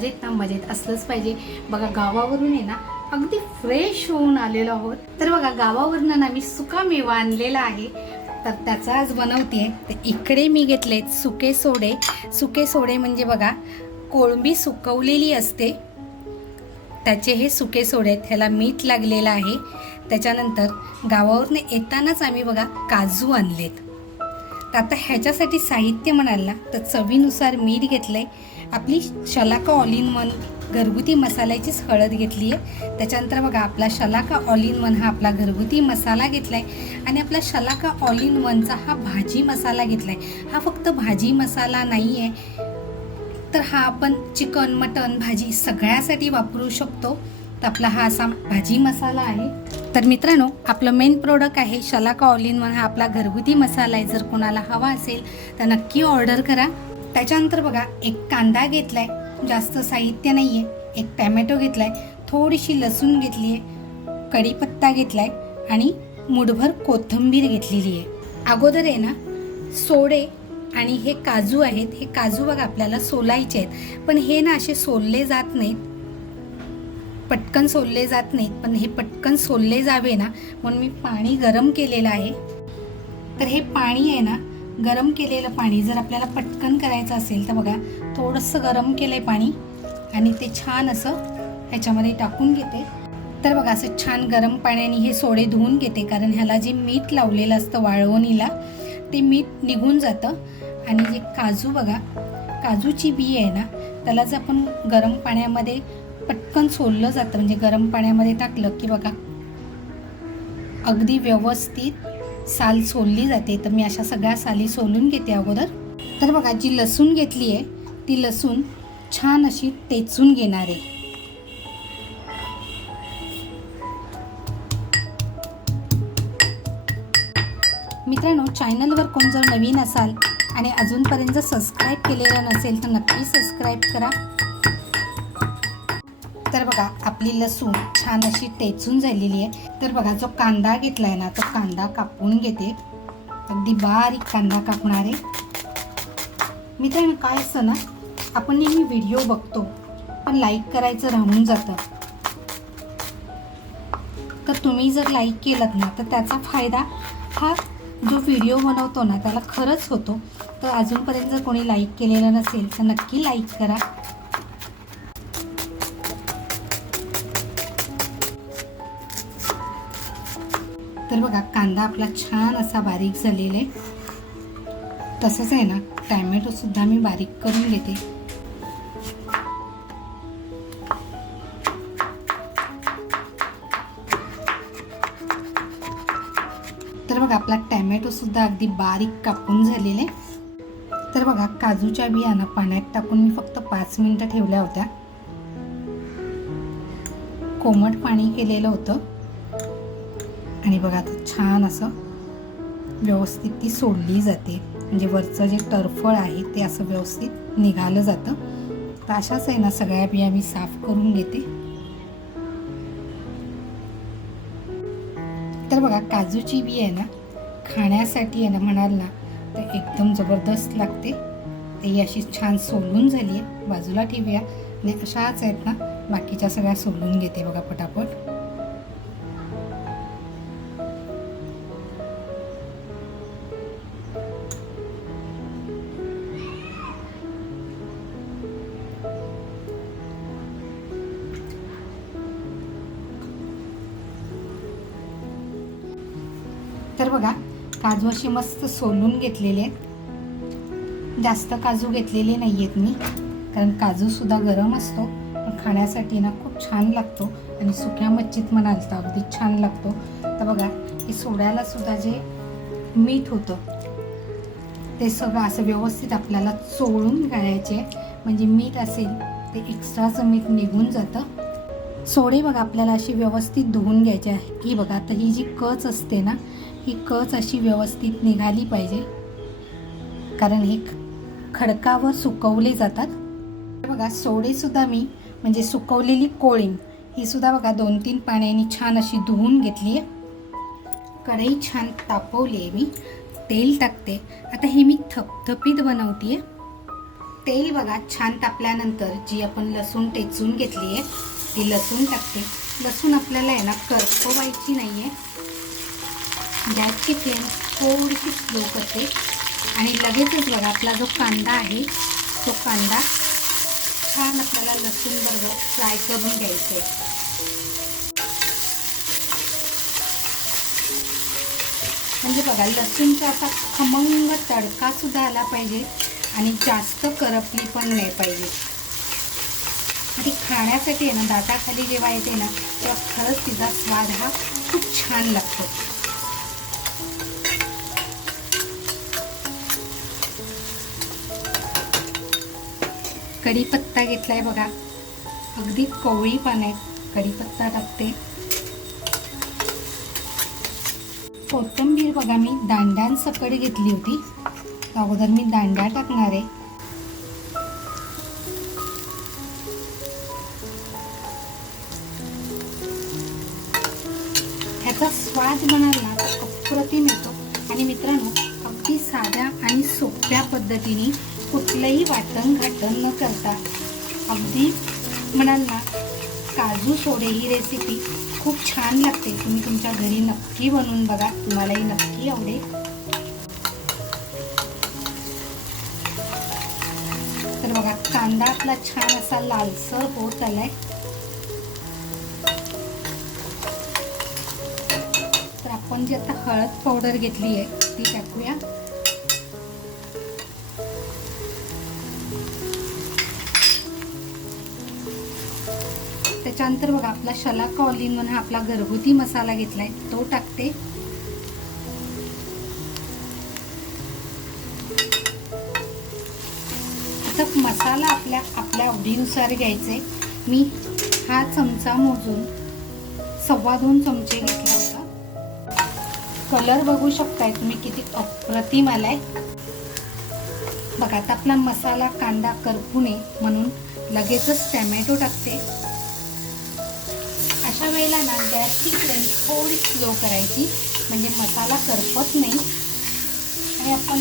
मजेत ना मजेत असलंच पाहिजे। बघा गावावरून आहे ना अगदी फ्रेश होऊन आलेलो आहोत। तर बघा गावावरून ना मी सुका मेवा आणलेला आहे, तर त्याचा आज बनवते। तर इकडे मी घेतलेत सुके सोडे। सुके सोडे म्हणजे बघा कोळंबी सुकवलेली असते त्याचे हे सुके सोडे आहेत। ह्याला मीठ लागलेलं आहे। त्याच्यानंतर गावावरून येतानाच आम्ही बघा काजू आणलेत। तर आता ह्याच्यासाठी साहित्य म्हणाल ना तर चवीनुसार मीठ घेतलंय, आपली शलाका ऑल इन वन घरगुती मसाल्याचीच हळद घेतली आहे। त्याच्यानंतर बघा आपला शलाका ऑल इन वन हा आपला घरगुती मसाला घेतलाय आणि आपला शलाका ऑल इन वनचा हा भाजी मसाला घेतलाय। हा फक्त भाजी मसाला नाही आहे, तर हा आपण चिकन मटन भाजी सगळ्यासाठी वापरू शकतो। तर आपला हा असा भाजी मसाला आहे। तर मित्रांनो आपलं मेन प्रोडक्ट आहे शलाका ऑल इन वन, हा आपला घरगुती मसाला आहे। जर कोणाला हवा असेल तर नक्की ऑर्डर करा। त्याच्यानंतर बघा एक कांदा घेतलाय, जास्त साहित्य नाही आहे। एक टॅमॅटो घेतलाय, थोडीशी लसूण घेतली आहे, कढीपत्ता घेतलाय आणि मुठभर कोथिंबीर घेतलेली आहे। अगोदर आहे ना सोडे आणि हे काजू आहेत, हे काजू बघा आपल्याला सोलायचे आहेत, पण हे ना असे सोलले जात नाहीत, पटकन सोलले जात नाहीत। पण हे पटकन सोलले जावे ना म्हणून मी पाणी गरम केलेलं आहे। तर हे पाणी आहे ना गरम केलेलं पाणी जर आपल्याला पटकन करायचं असेल तर बघा थोडंसं गरम केलंय पाणी आणि ते छान असं ह्याच्यामध्ये टाकून घेते। तर बघा असं छान गरम पाण्याने हे सोडे धुवून घेते, कारण ह्याला जे मीठ लावलेलं असतं वाळवणीला ते मीठ निघून जातं। आणि जे काजू बघा काजूची बी आहे ना त्याला जर आपण गरम पाण्यामध्ये पटकन सोललं जातं, म्हणजे गरम पाण्यामध्ये टाकलं की बघा अगदी व्यवस्थित साल सोलली जाते। तर मी अशा सगळ्या साली सोलून घेते अगोदर। तर बघा जी लसूण घेतली आहे ती लसूण छान अशी टेचून घेणार आहे। मित्रांनो चॅनलवर कोण जर नवीन असाल आणि अजूनपर्यंत जर सबस्क्राईब केलेलं नसेल तर नक्की सबस्क्राईब करा। तर बघा आपली लसूण छान अशी टेचून झालेली आहे। तर बघा जो कांदा घेतलाय ना तो कांदा कापून घेते, अगदी बारीक कांदा कापणार आहे। मित्रांनो काय असतं ना आपण नेहमी व्हिडिओ बघतो पण लाईक करायचं राहून जातं, तर तुम्ही जर लाईक केलं ना तर त्याचा फायदा हा जो व्हिडिओ बनवतो ना त्याला खरंच होतो। तर अजूनपर्यंत जर कोणी लाईक केलेलं नसेल तर नक्की लाईक करा। तर बघा कांदा आपला छान असा बारीक झालेला आहे। तसंच आहे ना टॅमॅटो सुद्धा मी बारीक करून घेते। तर बघा आपला टॅमॅटो सुद्धा अगदी बारीक कापून झालेले। तर बघा काजूच्या बिया ना पाण्यात टाकून मी फक्त 5 मिनिटं ठेवल्या होत्या, कोमट पाणी केलेलं होतं आणि बघा आता छान असं व्यवस्थित ती सोडली जाते, म्हणजे वरचं जे टरफळ आहे ते असं व्यवस्थित निघालं जातं। तर अशाच आहे ना सगळ्या बिया मी साफ करून घेते। तर बघा काजूची बी आहे ना खाण्यासाठी आहे ना म्हणाल ना तर एकदम जबरदस्त लागते। तर ही अशी छान सोलून झाली आहे, बाजूला ठेवूया आणि अशाच आहेत ना बाकीच्या सगळ्या सोलून घेते बघा पटापट। तर बघा काजू असे मस्त सोलून घेतलेले आहेत, जास्त काजू घेतलेले नाही आहेत मी, कारण काजू सुद्धा गरम असतो पण खाण्यासाठी ना खूप छान लागतो आणि सुक्या मच्छीत म्हणाल तर अगदी छान लागतो। तर बघा हे सोड्याला सुद्धा जे मीठ होतं ते सगळं असं व्यवस्थित आपल्याला चोळून घालायचे, म्हणजे मीठ असेल ते एक्स्ट्राचं मीठ निघून जातं। सोडे बघा आपल्याला अशी व्यवस्थित धुवून घ्यायचे आहे। ही बघा आता ही जी कच असते ना ही कच अशी व्यवस्थित निघाली पाहिजे, कारण हे खडकावर सुकवले जातात। बघा सोडे सुद्धा मी म्हणजे सुकवलेली कोळंबी ही सुद्धा बघा 2-3 पाण्याने छान अशी धुवून घेतली आहे। कढई छान तापवली आहे, मी तेल टाकते। आता हे मी थपथपीत बनवते, तेल बघा छान तापल्यानंतर जी आपण लसूण टेचून घेतली आहे ती लसूण टाकते. लसूण आपल्याला आहे ना करपवायची नाहीये. गॅसची फ्लेम थोडीशी स्लो करते आणि लगेचच बघा आपला जो कांदा आहे तो कांदा छान आपल्याला लसूण बरोबर फ्राय करून घ्यायचा आहे. म्हणजे बघा लसूणचा असा खमंग तडका सुद्धा आला पाहिजे आणि जास्त करपली पण नाही पाहिजे. आणि खाण्यासाठी आहे ना दाताखाली जेव्हा येते ना तेव्हा खरंच तिचा स्वाद हा खूप छान लागतो. कढीपत्ता घेतलाय बघा, अगदी कवळी पान आहे. कढीपत्ता टाकते. कोथिंबीर बघा मी दांड्यांसकट घेतली होती. अगोदर मी दांड्या टाकणार आहे. ह्याचा स्वाद म्हणाल ना तर अप्रतिम येतो. आणि मित्रांनो अगदी साध्या आणि सोप्या पद्धतीने कुठलंही वाटण घाटण न करता अगदी म्हणाल ना काजू सोडे ही रेसिपी खूप छान लागते. तुम्ही तुमच्या घरी नक्की बनवून बघा, तुम्हालाही नक्की आवडेल. तर बघा कांदा आपला छान असा लालसर होत आलाय. तर आपण जी आता हळद पावडर घेतली आहे ती टाकूया. त्याच्यानंतर बघा आपला शलाका ऑल इन वन हा आपला घरगुती मसाला घेतलाय तो टाकते. आता मसाला आपल्या आवडीनुसार घ्यायचे. मी हा चमचा मोजून 2.25 चमचे घेतला होता. कलर बघू शकताय तुम्ही किती अप्रतिम आलाय. बघा आता आपला मसाला कांदा करपू नये म्हणून लगेचच टोमॅटो टाकते. अशा वेळेला ना गॅसची फ्लेम थोडी स्लो करायची म्हणजे मसाला करपत नाही. आणि आपण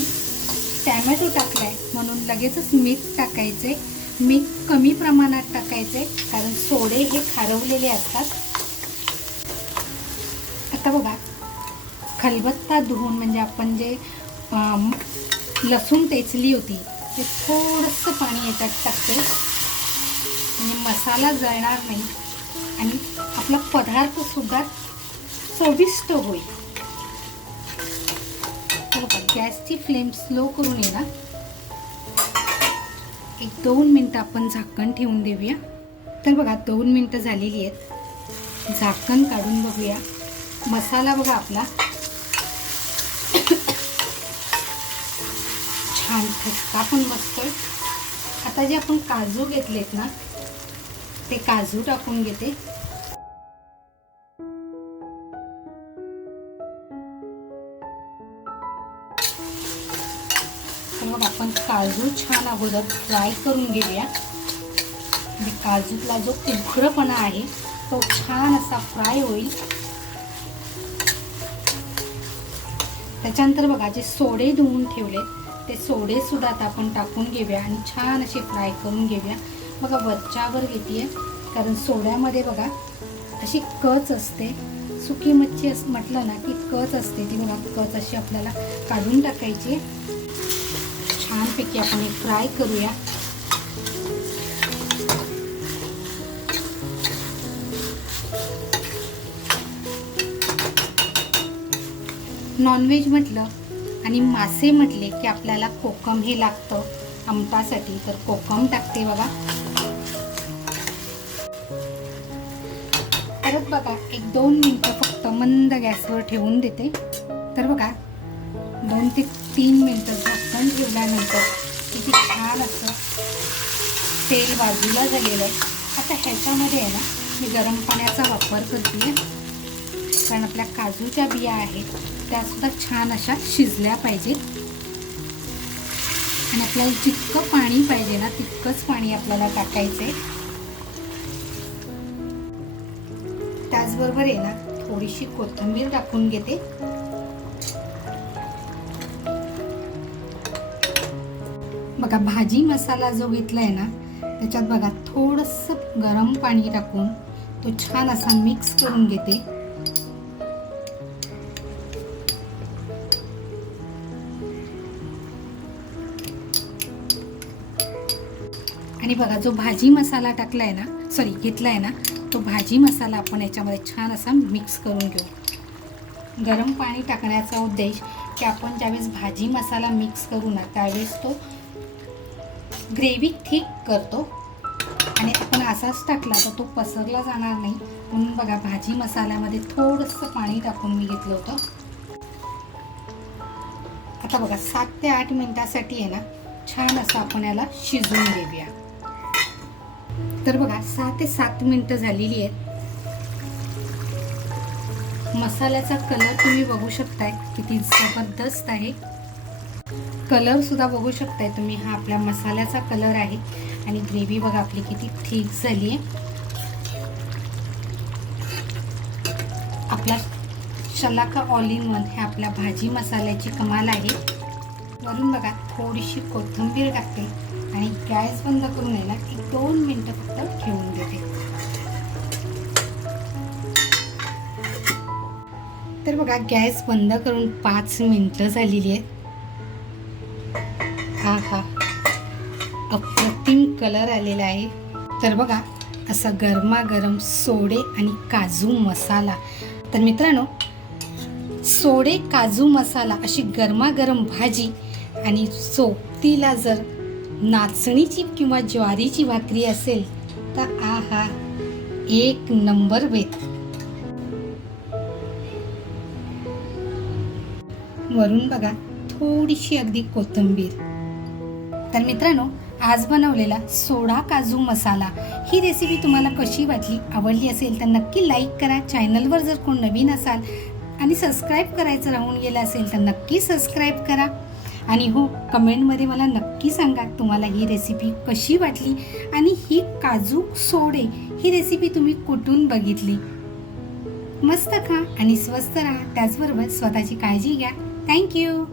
टोमॅटो टाकलाय म्हणून लगेचच मीठ टाकायचे. मीठ कमी प्रमाणात टाकायचे कारण सोडे हे खारवलेले असतात. आता बघा खलबत्ता धुवून म्हणजे आपण जे लसूण टेचली होती ते थोडंसं पाणी याच्यात टाकते म्हणजे मसाला जळणार नाही आणि आपला पदार्थ सुद्धा चविष्ट होईल. गॅसची फ्लेम स्लो करून आहे ना 1-2 मिनिटं आपण झाकण ठेवून देऊया. तर बघा 2 मिनिटं झालेली आहेत. झाकण काढून बघूया. मसाला बघा आपला छान खस्ता पण बसतोय. आता जे आपण काजू घेतलेत ना ते काजू टाकून घेते. तर मग आपण काजू छान अगोदर फ्राय करून घेऊया. म्हणजे काजूतला जो उघडपणा आहे तो छान असा फ्राय होईल. त्याच्यानंतर बघा जे सोडे धुवून ठेवले ते सोडे सुद्धा आता आपण टाकून घेऊया आणि छान असे फ्राय करून घेऊया. बघा वरच्यावर घेते कारण सोड्यामध्ये बघा अशी कच असते. सुकी मच्छी म्हटलं ना की कच असते ती बघा. कच अशी आपल्याला काढून टाकायची. छानपैकी आपण हे फ्राय करूया. नॉनव्हेज म्हटलं आणि मासे म्हटले की आपल्याला कोकम हे लागतं आमटासाठी. तर कोकम टाकते बघा. परत बघा 1-2 मिनिटं फक्त मंद गॅसवर ठेवून देते. तर बघा 2 ते 3 मिनिटं झाकण ठेवल्यानंतर किती छान असं तेल बाजूला झालेलं आहे. आता ह्याच्यामध्ये आहे ना मी गरम पाण्याचा वापर करते कारण आपल्या काजूच्या बिया आहेत त्या सुद्धा छान अशा शिजल्या पाहिजेत. आणि आपल्याला जितकं पाणी पाहिजे ना तितकंच पाणी आपल्याला टाकायचंय. त्याचबरोबर आहे ना थोडीशी कोथिंबीर टाकून घेते. बघा भाजी मसाला जो घेतलाय ना त्याच्यात बघा थोडंसं गरम पाणी टाकून तो छान असा मिक्स करून घेते. आणि बघा जो भाजी मसाला टाकलाय ना घेतलाय ना तो भाजी मसाला आपण याच्यामध्ये छान असा मिक्स करून घेऊ. गरम पाणी टाकण्याचा उद्देश की आपण ज्यावेळेस भाजी मसाला मिक्स करू ना त्यावेळेस तो ग्रेव्ही थिक करतो आणि आपण असाच टाकला तर तो पसरला जाणार नाही. म्हणून बघा भाजी मसाल्यामध्ये थोडंसं पाणी टाकून मी घेतलं होतं. आता बघा 7 ते 8 मिनिटासाठी आहे ना छान असं आपण याला शिजवून घेऊया. तर बघा 6 ते 7 मिनिटं झालेली आहेत. मसाल्याचा कलर तुम्ही बघू शकताय किती जबरदस्त आहे. कलर सुद्धा बघू शकताय तुम्ही, हा आपल्या मसाल्याचा कलर आहे. आणि ग्रेव्ही बघा आपली किती थिक झाली आहे. आपला शलाका ऑल इन वन हे आपल्या भाजी मसाल्याची कमाल आहे. वरून बघा थोडीशी कोथिंबीर टाकते आणि गॅस बंद करून आहे ना 1-2 मिनिटं फक्त ठेवून देते. तर बघा गॅस बंद करून 5 मिनिटं झालेली आहेत. हा हा अप्रतिम कलर आलेला आहे. तर बघा असा गरमागरम सोडे आणि काजू मसाला. तर मित्रांनो सोडे काजू मसाला अशी गरमागरम भाजी आणि सोबतीला जर नाचणीची किंवा ज्वारीची भाकरी असेल तर आहा एक नंबर बेत. वरून बघा थोडीशी अगदी कोथिंबीर. तर मित्रांनो आज बनवलेला सोडा काजू मसाला ही रेसिपी तुम्हाला कशी वाटली, आवडली असेल तर नक्की लाईक करा. चॅनलवर जर कोण नवीन असाल आणि सबस्क्राईब करायचं राहून गेलं असेल तर नक्की सबस्क्राईब करा. आणि हो कमेंटमध्ये मला नक्की सांगा तुम्हाला ही रेसिपी कशी वाटली आणि ही काजू सोडे ही रेसिपी तुम्ही कुठून बघितली. मस्त खा आणि स्वस्त राहा, त्याचबरोबर स्वतःची काळजी घ्या. थँक्यू.